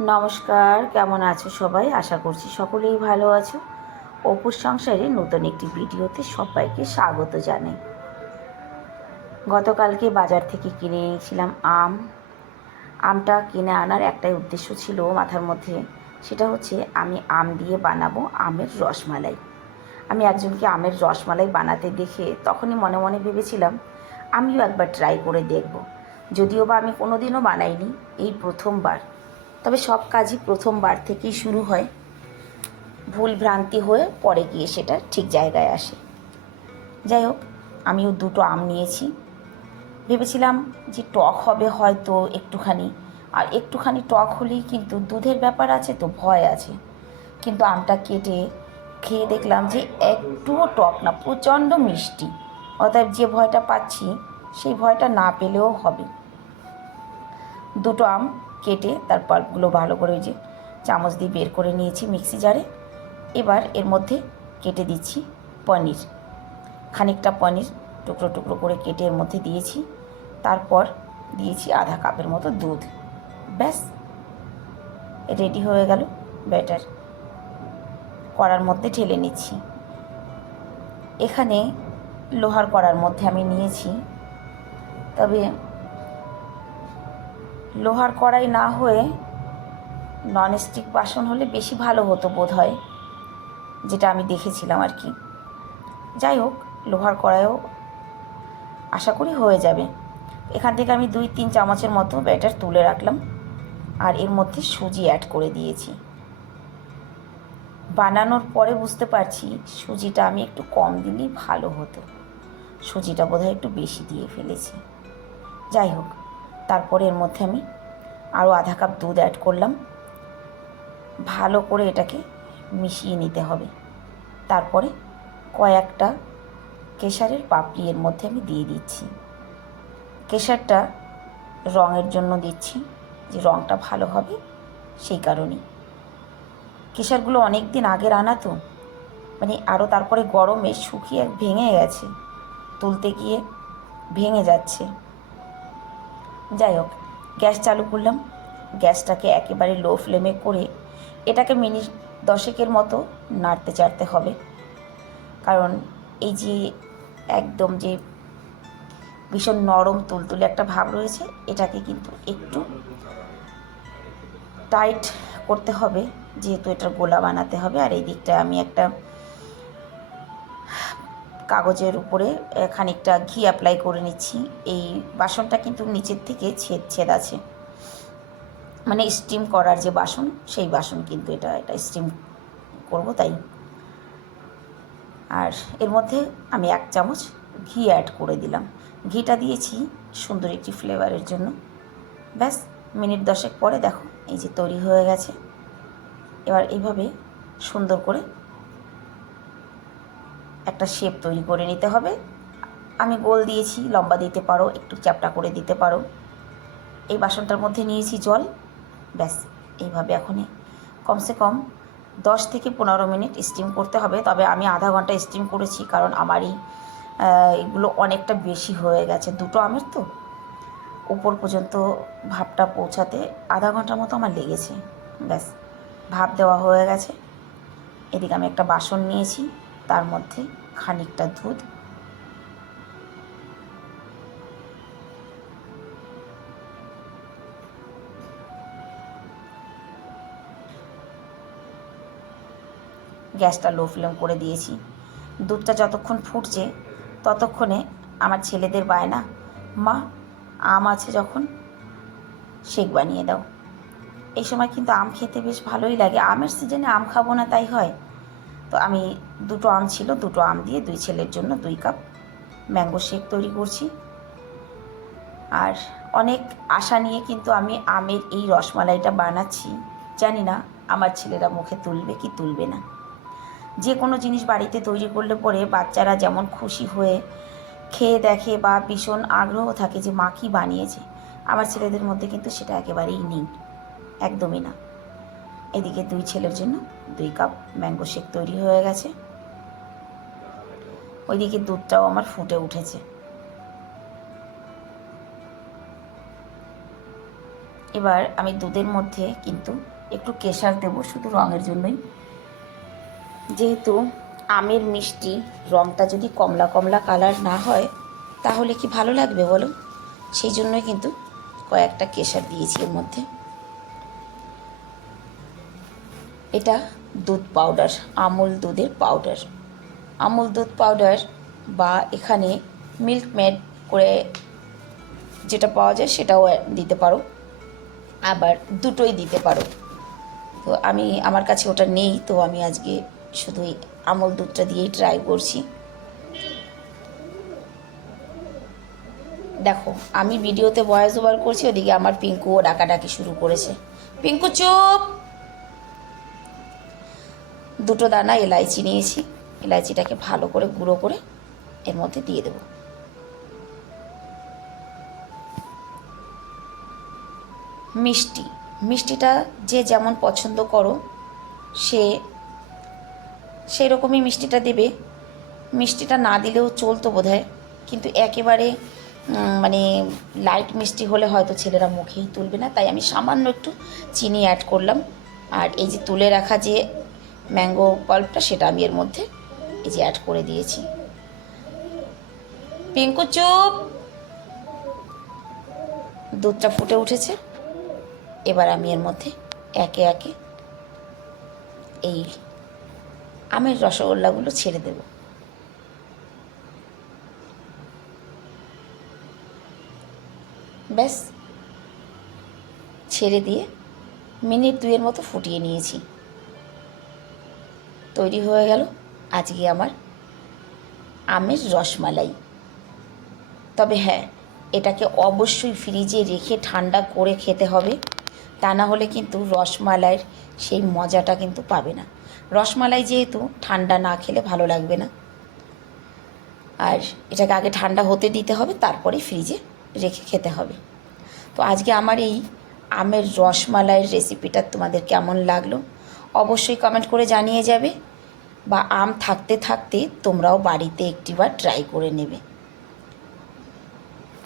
নমস্কার, কেমন আছো সবাই? আশা করছি সকলেই ভালো আছো। অপুর সংসারে নতুন একটি ভিডিওতে সবাইকে স্বাগত জানাই। গতকালকে বাজার থেকে কিনে এনেছিলাম আমটা কিনে আনার একটাই উদ্দেশ্য ছিল মাথার মধ্যে, সেটা হচ্ছে আমি আম দিয়ে বানাবো আমের রসমালাই। আমি একজনকে আমের রসমালাই বানাতে দেখে তখনই মনে মনে ভেবেছিলাম আমিও একবার ট্রাই করে দেখব। যদিও বা আমি কোনো দিনও বানাইনি, এই প্রথমবার। তবে সব কাজই প্রথমবার থেকেই শুরু হয়, ভুল ভ্রান্তি হয়ে পরে গিয়ে সেটা ঠিক জায়গায় আসে। যাই হোক, আমিও দুটো আম নিয়েছি। ভেবেছিলাম যে টক হবে হয়তো একটুখানি, আর একটুখানি টক হলেই কিন্তু দুধের ব্যাপার আছে তো ভয় আছে। কিন্তু আমটা কেটে খেয়ে দেখলাম যে একটুও টক না, প্রচণ্ড মিষ্টি। অতএব যে ভয়টা পাচ্ছি সেই ভয়টা না পেলেও হবে। দুটো আম কেটে তার পাল্পগুলো ভালো করে যে চামচ দিয়ে বের করে নিয়েছি মিক্সি জারে। এবার এর মধ্যে কেটে দিচ্ছি পনির। খানিকটা পনির টুকরো টুকরো করে কেটে এর মধ্যে দিয়েছি। তারপর দিয়েছি আধা কাপের মতো দুধ। ব্যাস, রেডি হয়ে গেল ব্যাটার। কড়ার মধ্যে ঢেলে নিচ্ছি। এখানে লোহার কড়ার মধ্যে আমি নিয়েছি, তবে লোহার কড়াই না হয়ে ননস্টিক বাসন হলে বেশি ভালো হতো বোধ হয়, যেটা আমি দেখেছিলাম আর কি। যাই হোক, লোহার কড়াইও আশা করি হয়ে যাবে। এখান থেকে আমি 2-3 চামচের মতো ব্যাটার তুলে রাখলাম, আর এর মধ্যে সুজি অ্যাড করে দিয়েছি। বানানোর পরে বুঝতে পারছি সুজিটা আমি একটু কম দিলেই ভালো হতো, সুজিটা বোধহয় একটু বেশি দিয়ে ফেলেছি। যাই হোক, তারপরে এর মধ্যে আমি আরও আধা কাপ দুধ অ্যাড করলাম। ভালো করে এটাকে মিশিয়ে নিতে হবে। তারপরে কয়েকটা কেশরের পাপড়ি এর মধ্যে আমি দিয়ে দিচ্ছি। কেশরটা রঙের জন্য দিচ্ছি, যে রঙটা ভালো হবে সেই কারণেই। কেশরগুলো অনেক দিন আগের আনা তো, মানে আরও তারপরে গরমে শুকিয়ে ভেঙে গেছে, তুলতে গিয়ে ভেঙে যাচ্ছে। যাই হোক, গ্যাস চালু করলাম। গ্যাসটাকে একেবারে লো ফ্লেমে করে এটাকে মিনিট 10 মতো নাড়তে চাড়তে হবে। কারণ এই যে একদম যে ভীষণ নরম তুলতুলে একটা ভাব রয়েছে, এটাকে কিন্তু একটু টাইট করতে হবে, যেহেতু এটার গোলা বানাতে হবে। আর এই দিকটা আমি একটা কাগজের উপরে খানিকটা ঘি অ্যাপ্লাই করে নিচ্ছি। এই বাসনটা কিন্তু নিচের থেকে ছেদ আছে, মানে স্টিম করার যে বাসন সেই বাসন কিন্তু এটা স্টিম করব তাই। আর এর মধ্যে আমি 1 চামচ ঘি অ্যাড করে দিলাম। ঘিটা দিয়েছি সুন্দর একটি ফ্লেভারের জন্য। ব্যাস, মিনিট 10 পরে দেখো এই যে তৈরি হয়ে গেছে। এবার এইভাবে সুন্দর করে একটা শেপ তৈরি করে নিতে হবে। আমি গোল দিয়েছি, লম্বা দিতে পারো, একটু চ্যাপ্টা করে দিতে পারো। এই বাসনটার মধ্যে নিয়েছি জল। ব্যাস, এইভাবে এখনই কমসে কম 10 থেকে 15 মিনিট স্টিম করতে হবে। তবে আমি আধা ঘন্টা স্টিম করেছি, কারণ আমারই এগুলো অনেকটা বেশি হয়ে গেছে, দুটো আমের তো। উপর পর্যন্ত ভাপটা পৌঁছাতে আধা ঘন্টার মতো আমার লেগেছে। ব্যাস, ভাপ দেওয়া হয়ে গেছে। এদিকে আমি একটা বাসন নিয়েছি, তার মধ্যে খানিকটা দুধ, গ্যাসটা লো ফ্লেম করে দিয়েছি। দুধটা যতক্ষণ ফুটছে ততক্ষণে আমার ছেলেদের বায়না, মা আম আছে যখন শেক বানিয়ে দাও। এই সময় কিন্তু আম খেতে বেশ ভালোই লাগে। আমের সিজনে আম খাবো না তাই হয়? তো আমি দুটো আম ছিল, দুটো আম দিয়ে 2 ছেলের জন্য 2 কাপ ম্যাঙ্গো শেক তৈরি করছি। আর অনেক আশা নিয়ে কিন্তু আমি আমের এই রসমালাইটা বানাচ্ছি। জানি না আমার ছেলেরা মুখে তুলবে কি তুলবে না। যে কোনো জিনিস বাড়িতে তৈরি করলে পরে বাচ্চারা যেমন খুশি হয়ে খেয়ে দেখে বা ভীষণ আগ্রহ থাকে যে মা কী বানিয়েছে, আমার ছেলেদের মধ্যে কিন্তু সেটা একেবারেই নেই, একদমই না। এদিকে 2 ছেলের জন্য 2 কাপ ম্যাঙ্গো শেক তৈরি হয়ে গেছে। ওইদিকে দুধটাও আমার ফুটে উঠেছে। এবার আমি দুধের মধ্যে কিন্তু একটু কেশর দেবো শুধু রঙের জন্যই, যেহেতু আমের মিষ্টি রঙটা যদি কমলা কমলা কালার না হয় তাহলে কি ভালো লাগবে বলো। সেই জন্যই কিন্তু কয়েকটা কেশর দিয়েছি এর মধ্যে। এটা দুধ পাউডার, আমুল দুধের পাউডার। আমুল দুধ পাউডার বা এখানে মিল্ক মেড করে যেটা পাওয়া যায় সেটাও দিতে পারো, আবার দুটোই দিতে পারো। তো আমার কাছে ওটা নেই, তো আমি আজকে শুধু আমুল দুধটা দিয়েই ট্রাই করছি। দেখো আমি ভিডিওতে ভয়েস ওভার করছি, ওদিকে আমার পিঙ্কুও ডাকাডাকি শুরু করেছে। পিঙ্কু চুপ। দুটো দানা এলাইচি নিয়েছি, এলাইচিটাকে ভালো করে গুঁড়ো করে এর মধ্যে দিয়ে দেব। মিষ্টিটা যে যেমন পছন্দ করো সেই রকমই মিষ্টিটা দেবে। মিষ্টিটা না দিলেও চলতো বোধহয়, কিন্তু একেবারে মানে লাইট মিষ্টি হলে হয়তো ছেলেরা মুখেই তুলবে না, তাই আমি সামান্য একটু চিনি অ্যাড করলাম। আর এই যে তুলে রাখা যে ম্যাঙ্গো পাল্পটা সেটা আমি এর মধ্যে এই যে অ্যাড করে দিয়েছি। পিঙ্কু চুপ। দুধটা ফুটে উঠেছে, এবার আমি এর মধ্যে একে একে এই আমের রসগোল্লাগুলো ছেড়ে দেব। ব্যাস, ছেড়ে দিয়ে মিনিট 2 মতো ফুটিয়ে নিয়েছি। তৈরি হয়ে গেল আজকে আমার আমের রসমালাই। তবে হ্যাঁ, এটাকে অবশ্যই ফ্রিজে রেখে ঠান্ডা করে খেতে হবে, তা না হলে কিন্তু রসমালাইয়ের সেই মজাটা কিন্তু পাবে না। রসমালাই যেহেতু ঠান্ডা না খেলে ভালো লাগবে না, আর এটাকে আগে ঠান্ডা হতে দিতে হবে, তারপরে ফ্রিজে রেখে খেতে হবে। তো আজকে আমার এই আমের রসমালাইয়ের রেসিপিটা তোমাদের কেমন লাগলো অবশ্যই কমেন্ট করে জানিয়ে যাবে, বা আম থাকতে থাকতে তোমরাও বাড়িতে একটিবার ট্রাই করে নেবে।